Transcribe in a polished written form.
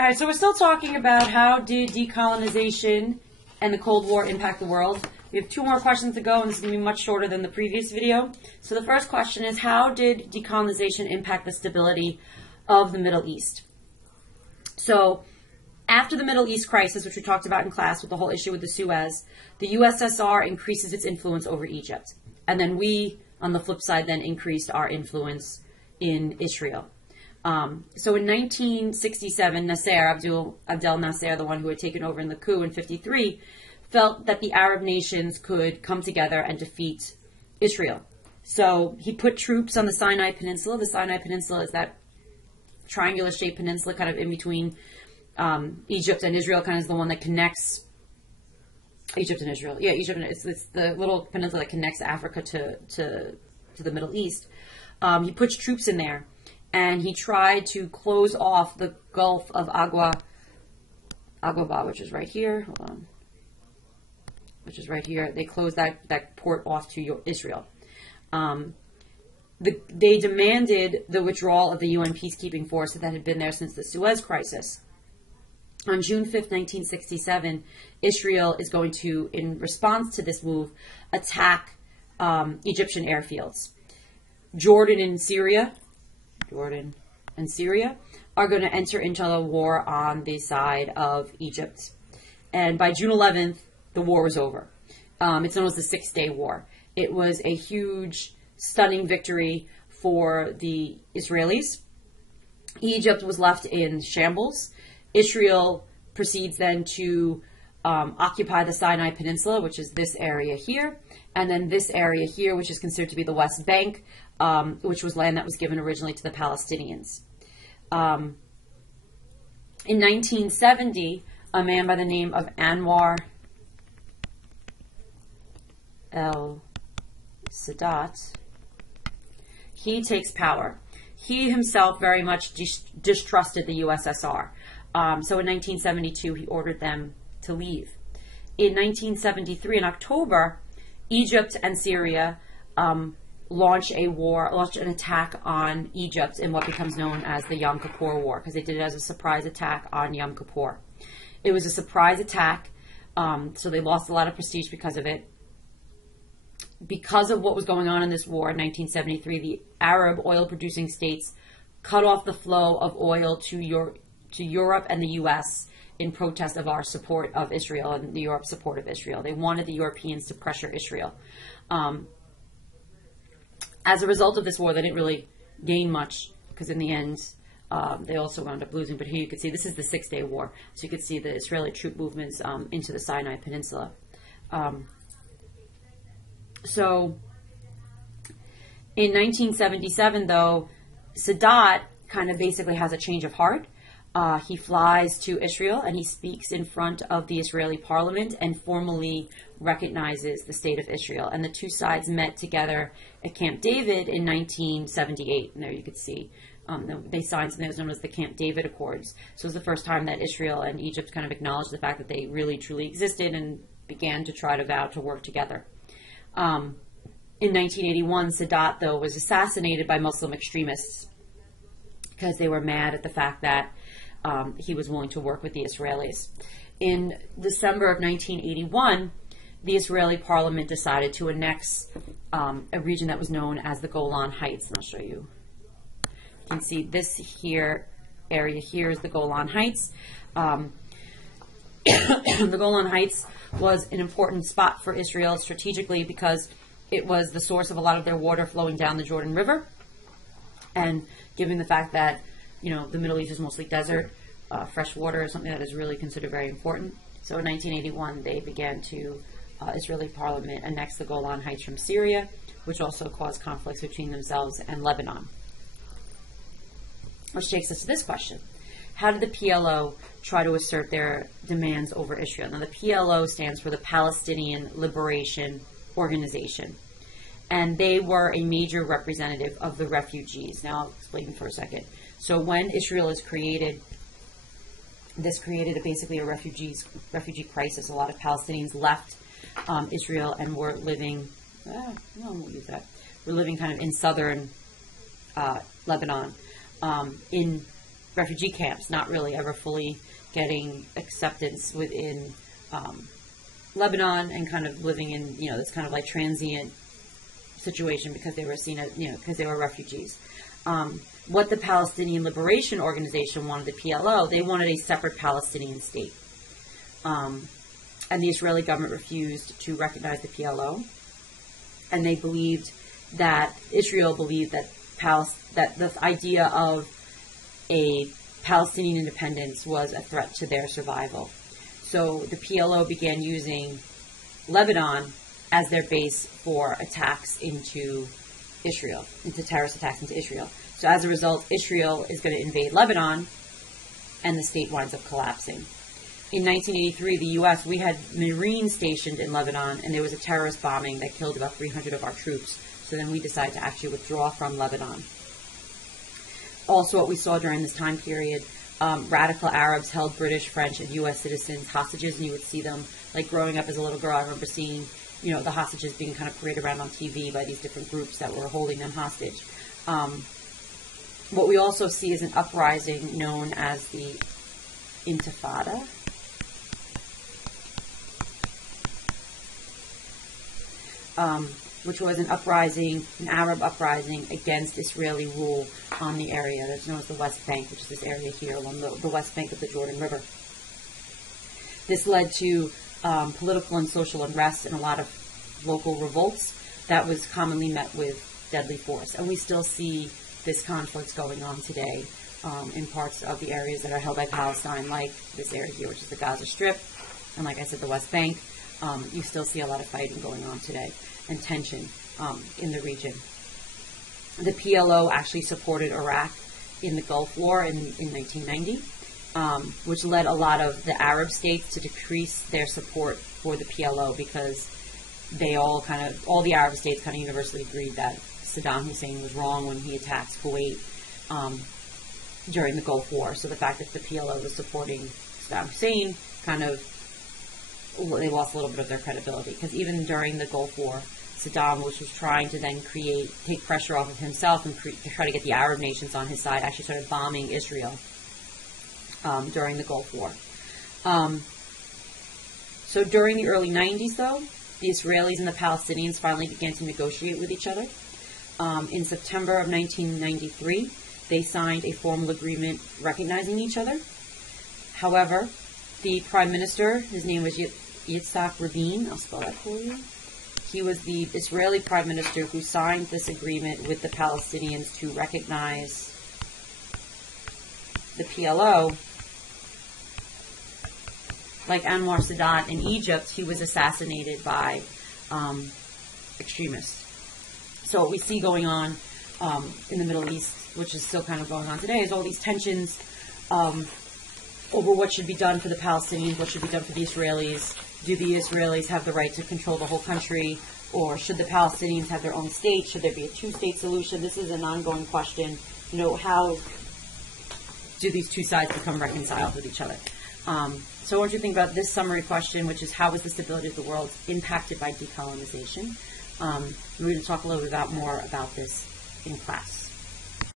All right, so we're still talking about how did decolonization and the Cold War impact the world. We have 2 more questions to go, and this is going to be much shorter than the previous video. So the first question is, how did decolonization impact the stability of the Middle East? So after the Middle East crisis, which we talked about in class with the whole issue with the Suez, the USSR increases its influence over Egypt. And then we, on the flip side, then increased our influence in Israel. So in 1967, Abdel Nasser, the one who had taken over in the coup in 53, felt that the Arab nations could come together and defeat Israel. So he put troops on the Sinai Peninsula. The Sinai Peninsula is that triangular-shaped peninsula kind of in between Egypt and Israel, kind of is the one that connects Egypt and Israel. Yeah, Egypt, and it's the little peninsula that connects Africa to the Middle East. He put troops in there. And he tried to close off the Gulf of Aqaba, which is right here. Hold on. Which is right here. They closed that port off to Israel. They demanded the withdrawal of the UN peacekeeping force that had been there since the Suez crisis. On June 5th, 1967, Israel is going to, in response to this move, attack Egyptian airfields. Jordan and Syria are going to enter into a war on the side of Egypt. And by June 11th, the war was over. It's known as the 6-Day War. It was a huge, stunning victory for the Israelis. Egypt was left in shambles. Israel proceeds then to occupy the Sinai Peninsula, which is this area here, and then this area here, which is considered to be the West Bank, which was land that was given originally to the Palestinians. In 1970, a man by the name of Anwar el-Sadat, he takes power. He himself very much distrusted the USSR. So in 1972, he ordered them to leave. In 1973, in October, Egypt and Syria launch an attack on Egypt in what becomes known as the Yom Kippur War, because they did it as a surprise attack on Yom Kippur. It was a surprise attack, so they lost a lot of prestige because of it. Because of what was going on in this war in 1973, the Arab oil-producing states cut off the flow of oil to Europe and the U.S. in protest of our support of Israel and the Europe's support of Israel. They wanted the Europeans to pressure Israel. As a result of this war, they didn't really gain much, because in the end, they also wound up losing. But here you can see, this is the 6-Day War. So you can see the Israeli troop movements into the Sinai Peninsula. So in 1977, though, Sadat kind of basically has a change of heart. He flies to Israel and he speaks in front of the Israeli parliament and formally recognizes the state of Israel. And the two sides met together at Camp David in 1978. And there you could see they signed something that was known as the Camp David Accords. So it was the first time that Israel and Egypt kind of acknowledged the fact that they really truly existed and began to try to vow to work together. In 1981, Sadat, though, was assassinated by Muslim extremists because they were mad at the fact that he was willing to work with the Israelis. In December of 1981, the Israeli parliament decided to annex a region that was known as the Golan Heights. And I'll show you. You can see this here, area here is the Golan Heights. The Golan Heights was an important spot for Israel strategically because it was the source of a lot of their water flowing down the Jordan River. And given the fact that, you know, the Middle East is mostly desert, fresh water is something that is really considered very important. So in 1981, they began to, Israeli parliament annex the Golan Heights from Syria, which also caused conflicts between themselves and Lebanon. Which takes us to this question. How did the PLO try to assert their demands over Israel? Now, the PLO stands for the Palestinian Liberation Organization. And they were a major representative of the refugees. Now, I'll explain for a second. So when Israel is created, this created basically a refugee crisis. A lot of Palestinians left Israel and were living, we're living kind of in southern Lebanon, in refugee camps, not really ever fully getting acceptance within Lebanon, and kind of living in, this kind of like transient situation because they were seen as, because they were refugees. What the Palestinian Liberation Organization wanted, the PLO, they wanted a separate Palestinian state. And the Israeli government refused to recognize the PLO. And they believed that, Israel believed that that the idea of a Palestinian independence was a threat to their survival. So the PLO began using Lebanon as their base for attacks into Israel, into terrorist attacks into Israel. So as a result, Israel is going to invade Lebanon, and the state winds up collapsing. In 1983, the U.S., we had Marines stationed in Lebanon, and there was a terrorist bombing that killed about 300 of our troops. So then we decided to actually withdraw from Lebanon. Also, what we saw during this time period, radical Arabs held British, French, and U.S. citizens hostages, and you would see them, like growing up as a little girl, I remember seeing, the hostages being kind of paraded around on TV by these different groups that were holding them hostage. What we also see is an uprising known as the Intifada. Which was an Arab uprising against Israeli rule on the area that's known as the West Bank, which is this area here along the west bank of the Jordan River. This led to political and social unrest and a lot of local revolts that was commonly met with deadly force. And we still see this conflict going on today in parts of the areas that are held by Palestine, like this area here, which is the Gaza Strip, and like I said, the West Bank. You still see a lot of fighting going on today and tension in the region. The PLO actually supported Iraq in the Gulf War in 1990, which led a lot of the Arab states to decrease their support for the PLO because they all the Arab states kind of universally agreed that Saddam Hussein was wrong when he attacked Kuwait during the Gulf War. So the fact that the PLO was supporting Saddam Hussein they lost a little bit of their credibility, because even during the Gulf War, Saddam, which was trying to then take pressure off of himself and to try to get the Arab nations on his side, actually started bombing Israel during the Gulf War. So during the early 90s, though, the Israelis and the Palestinians finally began to negotiate with each other. In September of 1993, they signed a formal agreement recognizing each other. However, the prime minister, his name was Yitzhak Rabin, I'll spell that for you. He was the Israeli prime minister who signed this agreement with the Palestinians to recognize the PLO. Like Anwar Sadat in Egypt, he was assassinated by extremists. So what we see going on in the Middle East, which is still kind of going on today, is all these tensions over what should be done for the Palestinians, what should be done for the Israelis. Do the Israelis have the right to control the whole country, or should the Palestinians have their own state? Should there be a two-state solution? This is an ongoing question. How do these two sides become reconciled with each other? So I want you to think about this summary question, which is how was the stability of the world impacted by decolonization? We're going to talk a little bit more about this in class.